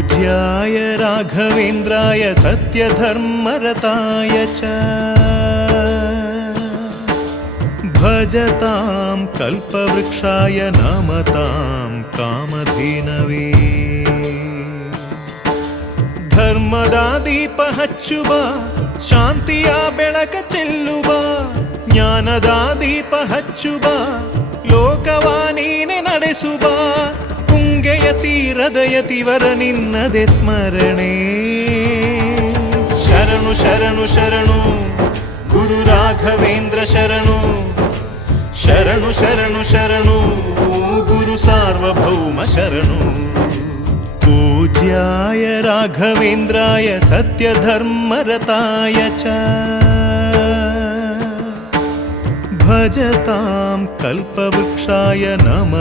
पूज्याय राघवेन्द्राय सत्यधर्मरताय च भजतां कल्पवृक्षाय नमतां कामधेनवे ಧರ್ಮದ ದೀಪ ಹಚ್ಚುವ ಶಾಂತಿಯ ಬೆಳಕ ಚೆಲ್ಲುವ ಜ್ಞಾನದ ದೀಪ ಹಚ್ಚುವ ಲೋಕವ ನೀನೆ ನಡೆಸುವ ತುಂಗೆಯ ತೀರದ ಯತಿವರ ನಿನ್ನದೆ ಸ್ಮರಣೆ ಶರಣು ಶರಣು ಶರಣು ಗುರು ರಾಘವೇಂದ್ರ ಶರಣು ಶರಣು ಶರಣು ಶರಣು ಗುರು ಸಾರ್ವಭೌಮ ಶರಣು पूज्याय राघवेन्द्राय सत्यधर्मरताय च भजतां कल्पवृक्षाय नमः।